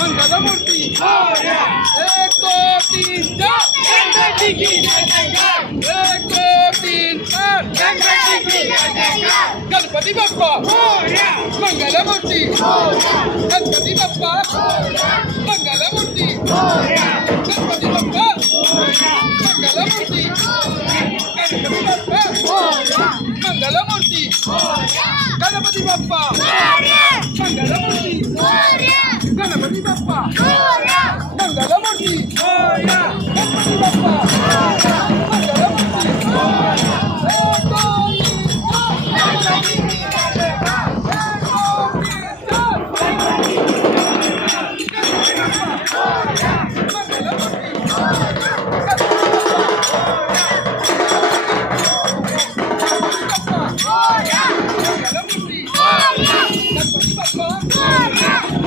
मंगलमूर्ती एक दो तीन चार एक दो तीन चार गणपती बाप्पा मंगलमूर्ती गणपती बाप्पा मंगलमूर्ती गणपती बाप्पा मंगलमूर्ती गणपती बाप्पा मंगलमूर्ती गणपती बाप्पा